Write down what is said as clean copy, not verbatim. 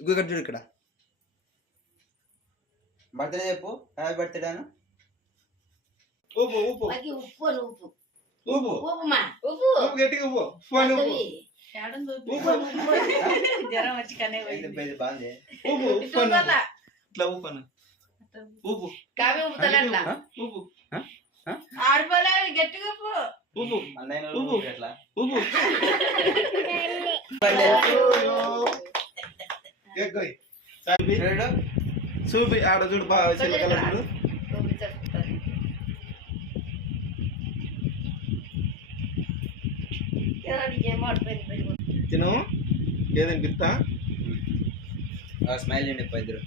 ఇక్కడ చూడు ఇక్కడ బర్త్డే చెప్పు హ్యాపీ బర్త్డే అను ఊపు ఊపు ఉప్పు ఉప్పు ఊపు ఊపుమా ఊపు గట్టిగా ఊపు ఫోన్ ఊపు జ్వరం వచ్చి కనే బాగుంది ఊపు ఇట్లా ఊపను ఊపు కావే ఊపుతాను అట్లా ఊపు ఆడిపోలే గట్టిగా ఊపు ఊపు ఊపు ఎట్లా ఊపు చూపి ఆడ చూడు బాగా చూడు తిను ఏదని పిస్తా స్మైల్ అండి ఇద్దరు